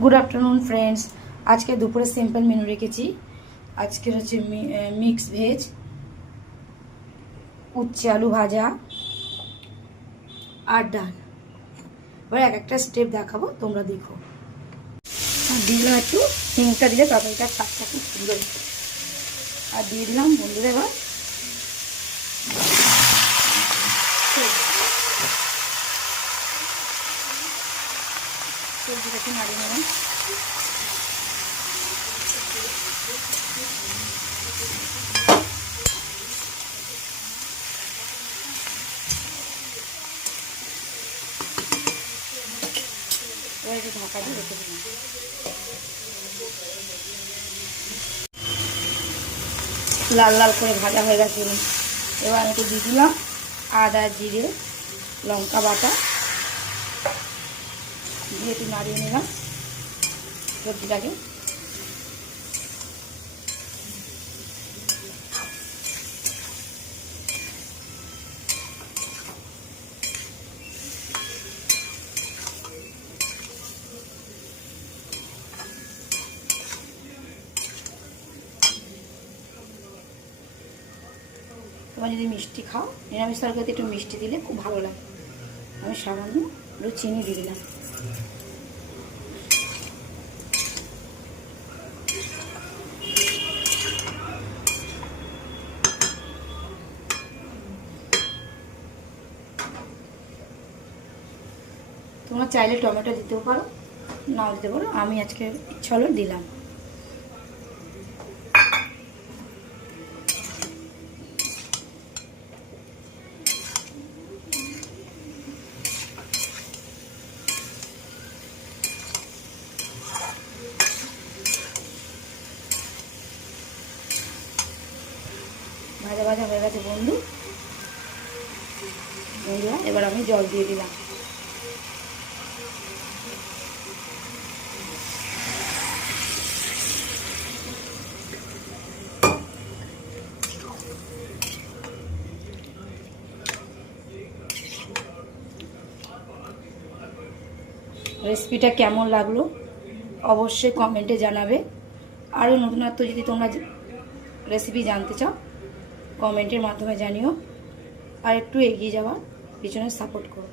Good afternoon friends. আজকে দুপুরে simple menu রেখেছি। আজকের হচ্ছে মিক্স ভেজ, উচ্ছে আলু ভাজা আর ডাল। এবার এক একটা স্টেপ দেখাবো, তোমরা দেখো। আর দিলাম একটু হিংটা, দিলে তরকারিটার স্বাদটা খুব সুন্দর। আর দিয়ে দিলাম বন্ধুরা এবার সবজিটাকে নাড়িয়ে নেবেন। এবার একটু ঢাকা দিয়ে রেখে দিলাম। লাল লাল করে ভাজা হয়ে গেছে। এবার একটু দিয়ে দিলাম আদা জিরে লঙ্কা বাটা, দিয়ে একটু নাড়িয়ে নিলাম সবজিটাকে। তোমার যদি মিষ্টি খাও, নিরামিষ তরকারিতে একটু মিষ্টি দিলে খুব ভালো লাগে। আমি সামান্য একটু চিনি দিয়ে দিলাম। তোমরা চাইলে টমেটো দিতেও পারো, নাও দিতে পারো। আমি আজকে ইচ্ছা হলো দিলাম। ভাজা ভাজা হয়ে গেছে বন্ধুরা। এবার আমি জল দিয়ে দিলাম। রেসিপিটা কেমন লাগলো অবশ্যই কমেন্টে জানাবে। আরও নতুনত্ব যদি তোমরা রেসিপি জানতে চাও কমেন্টের মাধ্যমে জানিও। আর একটু এগিয়ে যাওয়ার পিছনে সাপোর্ট করো।